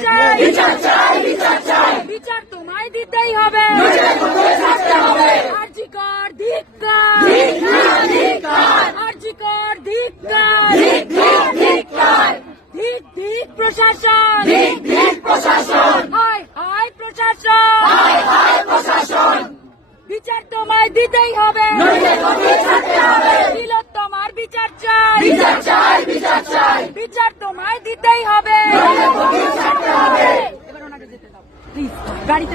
বিচার চাই বিচার তোমায় দিতেই হবে। আর্জিকর ধিক্কার। আর্জিকর ধিক্কার। ধিক ধিক প্রশাসন। হায় হায় প্রশাসন। বিচার তোমায় দিতেই হবে। তোমার বিচার চাই। বিচার তোমায় দিতেই হবে এবার ওনাকে যেতে দাও গাড়িতে